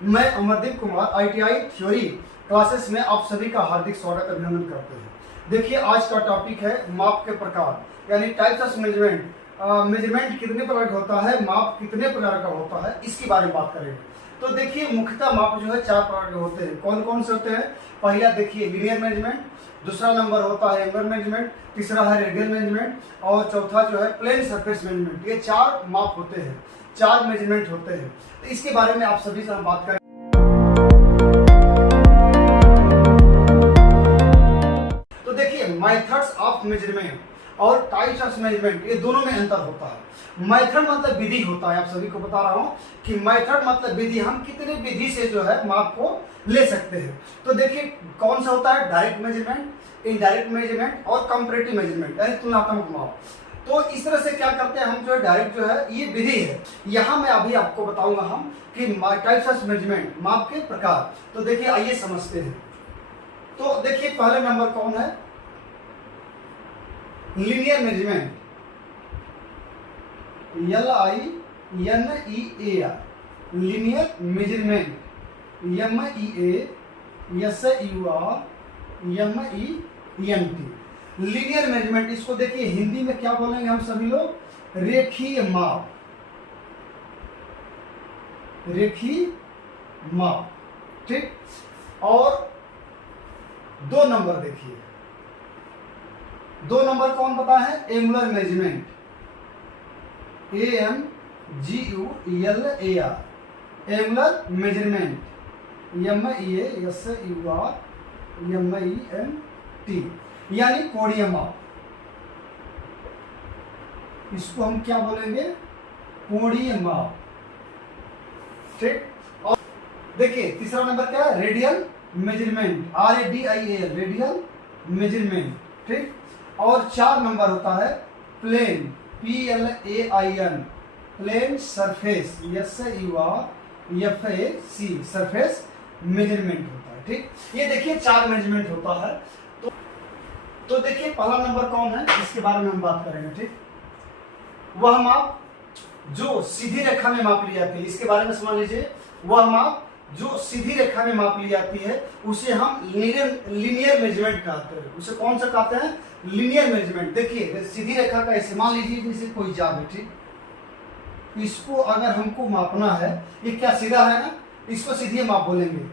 मैं Amardeep Kumar ITI theory classes में आप सभी का हार्दिक स्वागत अभिनंदन करते हैं। देखिए, आज का टॉपिक है माप के प्रकार, यानी टाइप्स ऑफ मेजरमेंट। मेजरमेंट कितने प्रकार का होता है, माप कितने प्रकार का होता है, इसके बारे में बात करेंगे। तो देखिए, मुख्यतः माप जो है 4 प्रकार के होते हैं। कौन कौन से होते हैं? पहला देखिए लीनियर मेजरमेंट, दूसरा नंबर होता है एंगुलर मेजरमेंट, तीसरा है रेडियल मेजरमेंट और चौथा जो है प्लेन सरफेस मेजरमेंट। ये 4 माप होते हैं, 4 मेजरमेंट होते हैं। तो इसके बारे में आप सभी से हम बात करें। तो देखिए, मेथड्स ऑफ मेजरमेंट और टाइप्स ऑफ मेजरमेंट, ये दोनों में अंतर होता है। मेथड मतलब विधि होता है। आप सभी को बता रहा हूं कि मेथड मतलब विधि, हम कितने विधि से जो है माप को ले सकते हैं। तो देखिए, कौन सा होता है? डायरेक्ट मेजरमेंट, इनडायरेक्ट मेजरमेंट और कंपैरेटिव मेजरमेंट, यानी तुलनात्मक माप। तो इस तरह से क्या करते हैं हम, जो है डायरेक्ट जो है ये विधि है। यहाँ मैं अभी आपको बताऊंगा हम कि टाइप्स ऑफ मेजरमेंट, माप के प्रकार। तो देखिए, आइए समझते हैं। तो देखिए, पहले नंबर कौन है? Linear measurement, LINEAR, linear measurement, MEASURMENT। Linear measurement, इसको देखिए हिंदी में क्या बोलेंगे हम सभी लोग? रेखीय माप, रेखीय माप, ठीक। और 2 नंबर देखिए, 2 नंबर कौन पता है? Angular measurement, ANGULAR, angular measurement, MEASURMENT, यानी कोणीय माप। इसको हम क्या बोलेंगे? कोणीय माप, ठीक। और देखिए, तीसरा नंबर क्या है? Radial measurement, RADIAL, radial measurement, ठीक। और 4 नंबर होता है plain, PLAIN, plain surface, SURFAC, surface measurement होता है, ठीक। ये देखिए 4 मेजरमेंट होता है। तो देखिए, पहला नंबर कौन है, इसके बारे में हम बात करेंगे, ठीक। वह माप जो सीधी रेखा में माप ली जाती है, इसके बारे में समझ लीजिए। वह माप जो सीधी रेखा में माप ली जाती है उसे हम लीनियर मेजरमेंट कहते हैं। उसे कौन सा कहते हैं? Linear measurement. देखिए, सीधी रेखा का इस्तेमाल लीजिए, जैसे कोई जाब है, ठीक। इसको अगर हमको मापना है, ये क्या सीधा है ना, इसको सीधी माप बोलेंगे।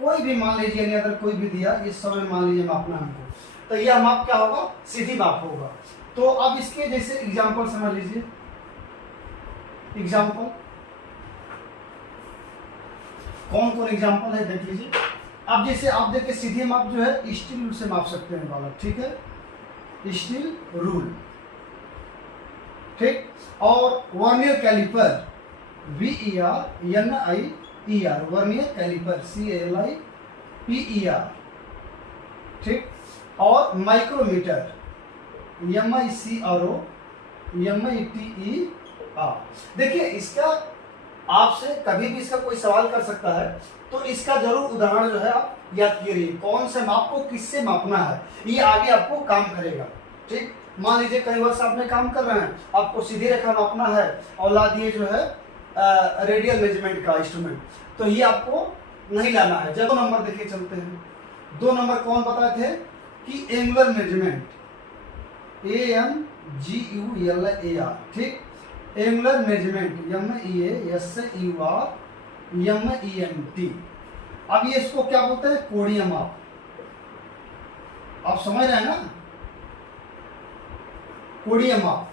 कोई भी मान लीजिए, यानी अगर कोई भी दिया, इस समय मान लीजिए मापना हमको, तो यह माप क्या होगा? सीधी माप होगा। तो अब इसके जैसे एग्जाम्पल समझ लीजिए। एग्जाम्पल कौन कौन एग्जाम्पल है देख लीजिए। अब जैसे आप देखिए, सीधी माप जो है स्टील रूल से माप सकते हैं बालक, ठीक है, स्टील रूल, ठीक। और vernier caliper, VERNIER, vernier caliper, CALIPER, ठीक। और माइक्रोमीटर, MICROMETER। देखिए, इसका आपसे कभी भी इसका कोई सवाल कर सकता है, तो इसका जरूर उदाहरण जो है आप याद करिए। कौन से माप को किससे मापना है, ये आगे आपको काम करेगा, ठीक। मान लीजिए कई वर्ष आपने काम कर रहे हैं, आपको सीधी रेखा मापना है और ला दिए जो है रेडियल मेजरमेंट का इंस्ट्रूमेंट, तो ये आपको नहीं लाना है। जब 2 नंबर देखिए चलते हैं। 2 नंबर कौन बताए थे कि एंगुलर मेजरमेंट, ANGULAR, ठीक। Angular measurement, MEASURMENT। अब ये इसको क्या बोलते हैं? कोणीय माप। आप समझ रहे हैं ना? कोणीय माप,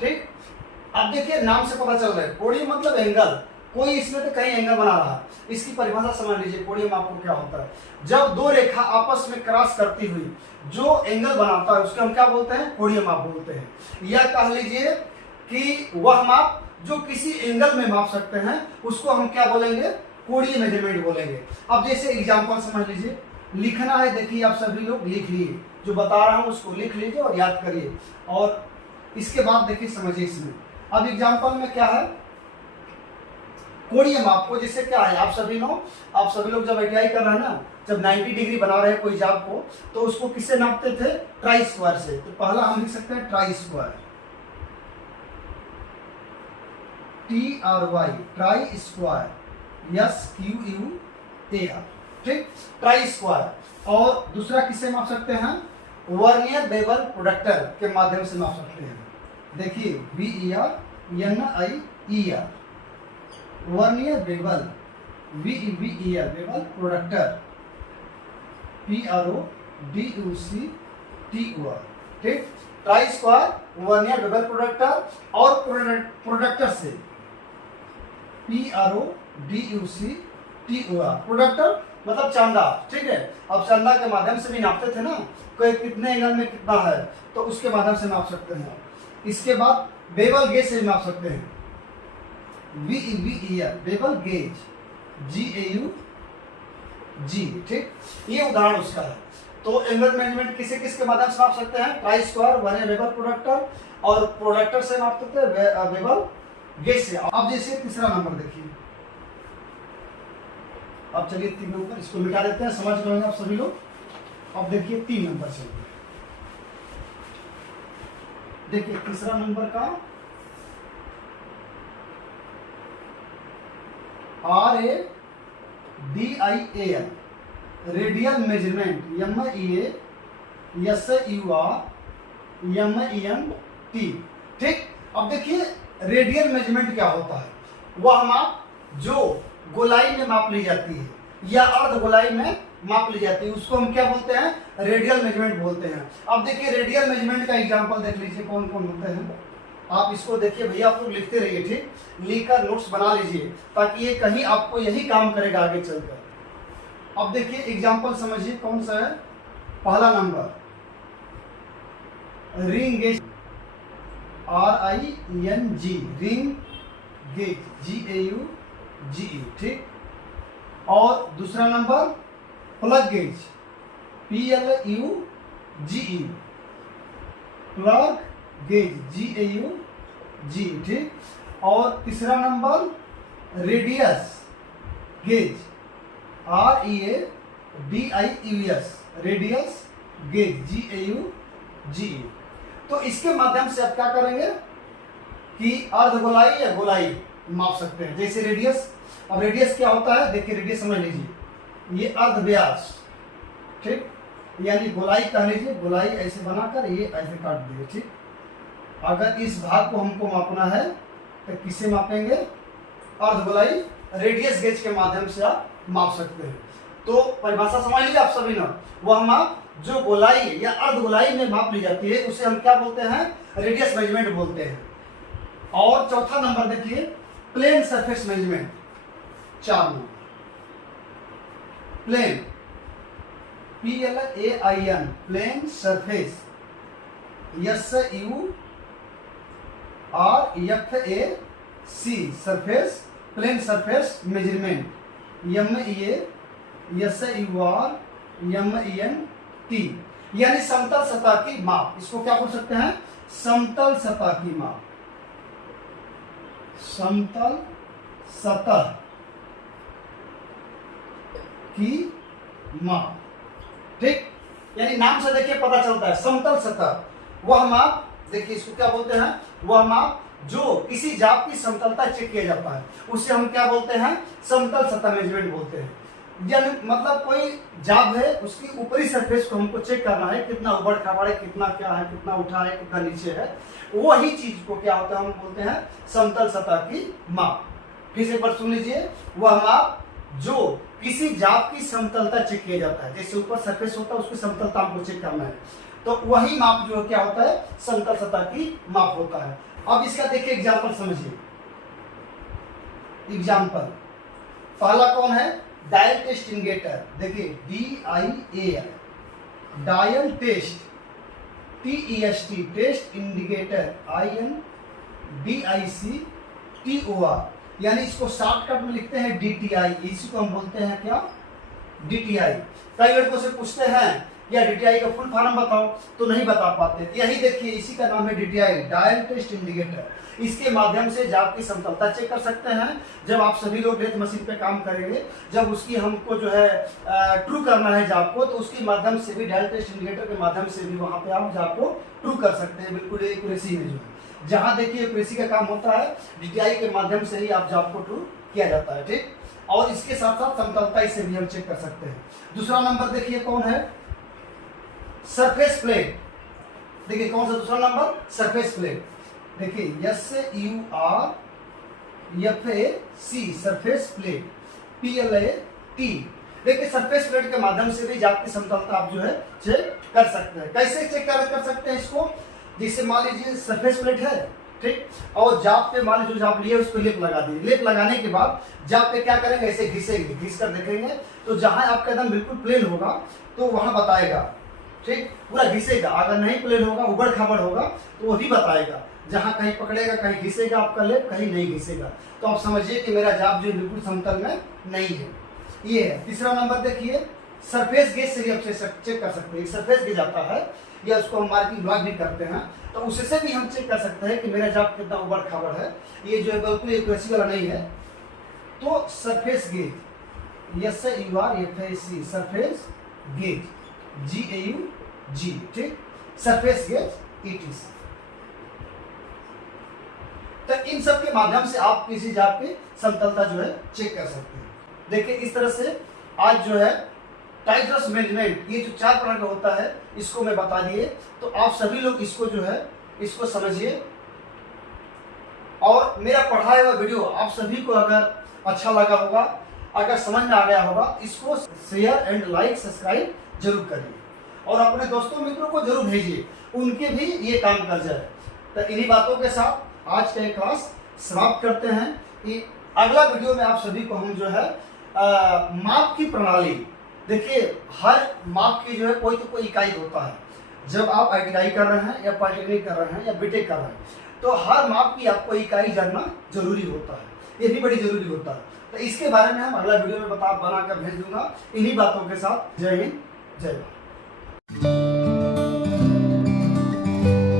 ठीक। अब देखिए, नाम से पता चल रहा है, कोणीय मतलब एंगल। कोई इसमें तो कई एंगल बना रहा है। इसकी परिभाषा समझ लीजिए, कोणीय माप को क्या होता है? जब 2 रेखा आपस में क्रॉस करती हुई जो एंगल बनाता है, उसको हम क्या बोलते हैं? कोणीय माप बोलते हैं। या कह लीजिए कि वह माप जो किसी एंगल में माप सकते हैं, उसको हम क्या बोलेंगे? कोणीय मेजरमेंट बोलेंगे। अब जैसे एग्जांपल समझ लीजिए, लिखना है, देखिए आप सभी लोग लिख लिए, जो बता रहा हूं उसको लिख लीजिए और याद करिए, और इसके बाद देखिए समझिए इसमें। अब एग्जांपल में क्या है? कोणीय माप को जैसे क्या है, आप सभी लोग जब ITI कर रहे हैं ना, जब 90 डिग्री बना रहे हैं कोई जाब को, तो उसको किससे नापते थे? ट्राई स्क्वायर से। तो पहला हम लिख सकते हैं try square, TRY, try square, SQUAR, ठीक। Try square. और दूसरा किससे माप सकते हैं? वर्नियर बेवल प्रोडक्टर के माध्यम से माप सकते हैं। देखिए VER NIER, vernier bevel, VER bevel protractor, PRODUCTOR, ठीक। Try square, vernier bevel protractor और प्रोडक्टर से PRODUCTOR, प्रोडक्टर मतलब चांदा, ठीक है। अब चांदा के माध्यम से भी नापते थे ना, कोई कितने एंगल में कितना है, तो उसके माध्यम से नाप सकते हैं। इसके बाद बेवल गेज से नाप सकते हैं। VER बेवल गेज, GAUG, ठीक। ये उदाहरण उसका है। तो एंगल मैनेजमेंट किसे किसके माध्यम से नाप सकते हैं? Try square, vernier bevel protractor और प्रोडक्टर से नाप सकते हैं बेवल गेज से। अब जैसे तीसरा नंबर देखिए, अब चलिए 3 नंबर इसको मिटा देते हैं, समझ गए आप सभी लोग। अब देखिए 3 नंबर से, देखिए तीसरा नंबर का RADIAL, रेडियल मेजरमेंट, MEASURMENT, ठीक। अब देखिए रेडियल मेजरमेंट क्या होता है? वह माप जो गोलाई में माप ली जाती है या अर्ध गोलाई में माप ली जाती है, उसको हम क्या बोलते हैं? रेडियल मेजरमेंट बोलते हैं। अब देखिए रेडियल मेजरमेंट का एग्जांपल देख लीजिए कौन कौन होते हैं। आप इसको देखिए भैया, आप लोग लिखते रहिए, ठीक। लिखकर नोट्स बना लीजिए ताकि ये कहीं आपको यही काम करेगा आगे चलकर। अब देखिए एग्जांपल समझिए कौन सा है। पहला number ring gauge, RING, ring gauge, GAUGE, ठीक। और दूसरा number plug gauge, PLUGE, plug gauge, GAUG, ठीक। और तीसरा number radius gauge, READIUS, radius gauge, GAUGE। तो इसके माध्यम से आप क्या करेंगे कि अर्ध गोलाई या गोलाई माप सकते हैं। जैसे रेडियस, अब रेडियस क्या होता है? देखिए रेडियस समझ लीजिए, ये अर्ध व्यास, ठीक। यानी गोलाई कह लीजिए, गोलाई ऐसे बनाकर ये ऐसे काट दिए, ठीक। अगर इस भाग को हमको मापना है तो किससे मापेंगे? अर्ध गोलाई रेडियस गेज के माध्यम से आप माप सकते हैं। तो परिभाषा समझ लीजिए आप सभी ना, वह माप जो गोलाई या अर्ध गोलाई में माप ली जाती है उसे हम क्या बोलते हैं? रेडियस मेजरमेंट बोलते हैं। और चौथा नंबर देखिए plain surface measurement, 4 number plain, PLAIN, plain surface, SURFAC, surface, plain surface measurement, MEASURMENT, यानी समतल सतह की माप। इसको क्या बोल सकते हैं? समतल सतह की माप, समतल सतह की माप, ठीक। यानी नाम से देखिए पता चलता है समतल सतह, वह माप, देखिए इसको क्या बोलते हैं? वह माप जो किसी जाप की समतलता चेक किया जाता है उसे हम क्या बोलते हैं? समतल सतह मेजरमेंट बोलते हैं। यानी मतलब कोई जाप है, उसकी ऊपरी सरफेस को हमको चेक करना है, कितना उबड़ खाबड़ है, कितना क्या है, कितना उठा है, कितना नीचे है, वही चीज को क्या होता है? हम बोलते हैं समतल सतह की माप। फिर से एक बार सुन लीजिए, वह माप जो किसी जाप की समतलता चेक किया जाता है, जैसे ऊपर सरफेस होता है उसकी समतलता हमको चेक करना है, तो वही माप जो क्या होता है? समतल सतह की माप होता है। अब इसका देखिए एग्जाम्पल समझिए। एग्जाम्पल पहला कौन है? डायल टेस्ट इंडिकेटर, देखिए DIAL, dial test, TEST, test indicator, INDICTOR, यानी इसको शॉर्टकट में लिखते हैं DTI, इसी को हम बोलते हैं क्या? DTI। कई लड़कों से पूछते हैं या DTI का फुल फॉर्म बताओ, तो नहीं बता पाते। यही देखिए इसी का नाम है DTI, डायल टेस्ट इंडिकेटर। इसके माध्यम से जाप की समतलता चेक कर सकते हैं। जब आप सभी लोग रेत मशीन पे काम करेंगे, जब उसकी हमको जो है ट्रू करना है जाप को, तो उसके माध्यम से भी डायल टेस्ट इंडिकेटर के माध्यम से भी वहां पे आप जाप को ट्रू कर सकते हैं, बिल्कुल एक्यूरेसी में जो है। जहां देखिए एक्यूरेसी का काम होता है, DTI के माध्यम से ही आप जाप को ट्रू किया जाता है, ठीक। और इसके साथ साथ समतलता इसे भी हम चेक कर सकते हैं। दूसरा नंबर देखिए कौन है, सरफेस प्लेट। देखिए कौन सा दूसरा नंबर, सरफेस प्लेट। देखिए SURFAC सरफेस प्लेट, PLAT। देखिए सरफेस प्लेट के माध्यम से भी जाप की समतलता आप जो है चेक कर सकते हैं। कैसे चेक कर सकते हैं इसको, जैसे मान लीजिए सरफेस प्लेट है, ठीक, और जाप पे मान लीजिए जाप लिए उस पर लेप लगा दिए। लेप लगाने के बाद जाप पे क्या करेंगे, ऐसे घिसेंगे, घिस कर देखेंगे तो जहां आपका एकदम बिल्कुल प्लेन होगा तो वहां बताएगा, ठीक, पूरा घिसेगा। अगर नहीं प्लेन होगा, उबड़ खाबड़ होगा तो वो भी बताएगा। जहां कहीं पकड़ेगा, कहीं घिसेगा आपका लेप, कहीं नहीं घिसेगा, तो आप समझिए कि मेरा जाप जो बिल्कुल समतल में नहीं है। ये है। तीसरा नंबर देखिए, सरफेस गेज से भी आप चेक कर सकते हैं। सरफेस गेज आता है या उसको हम मार्किंग ब्लॉक भी करते हैं, तो उससे भी हम चेक कर सकते हैं कि मेरा जाप कितना उबड़ खाबड़ है। ये जो है बिल्कुल एक्यूरेसी वाला नहीं है। तो surface gauge, SURFAC surface gauge, GAUG, ठीक, सरफेस गेज ETC। तो इन सब के माध्यम से आप किसी जाप की समतलता जो है चेक कर सकते हैं। देखिए इस तरह से आज जो है टाइट्रस मेजरमेंट, ये जो 4 प्रकार का होता है इसको मैं बता दिए। तो आप सभी लोग इसको जो है इसको समझिए, और मेरा पढ़ाया हुआ वीडियो आप सभी को अगर अच्छा लगा होगा, अगर समझ में आ गया होगा, इसको शेयर एंड लाइक सब्सक्राइब जरूर करिए और अपने दोस्तों मित्रों को जरूर भेजिए, उनके भी ये काम कर जाए। तो इन्हीं बातों के साथ आज का क्लास समाप्त करते हैं कि अगला वीडियो में आप सभी को हम जो है माप की प्रणाली, देखिए हर माप की जो है कोई तो कोई इकाई होता है। जब आप ITI कर रहे हैं या पॉलिटेक्निक कर रहे हैं या BTech कर रहे हैं, तो हर माप की आपको इकाई जानना जरूरी होता है, ये भी बड़ी जरूरी होता है। तो इसके बारे में हम अगला वीडियो में बना कर भेज दूंगा इन्हीं बातों के साथ। जय हिंद, जय भारत।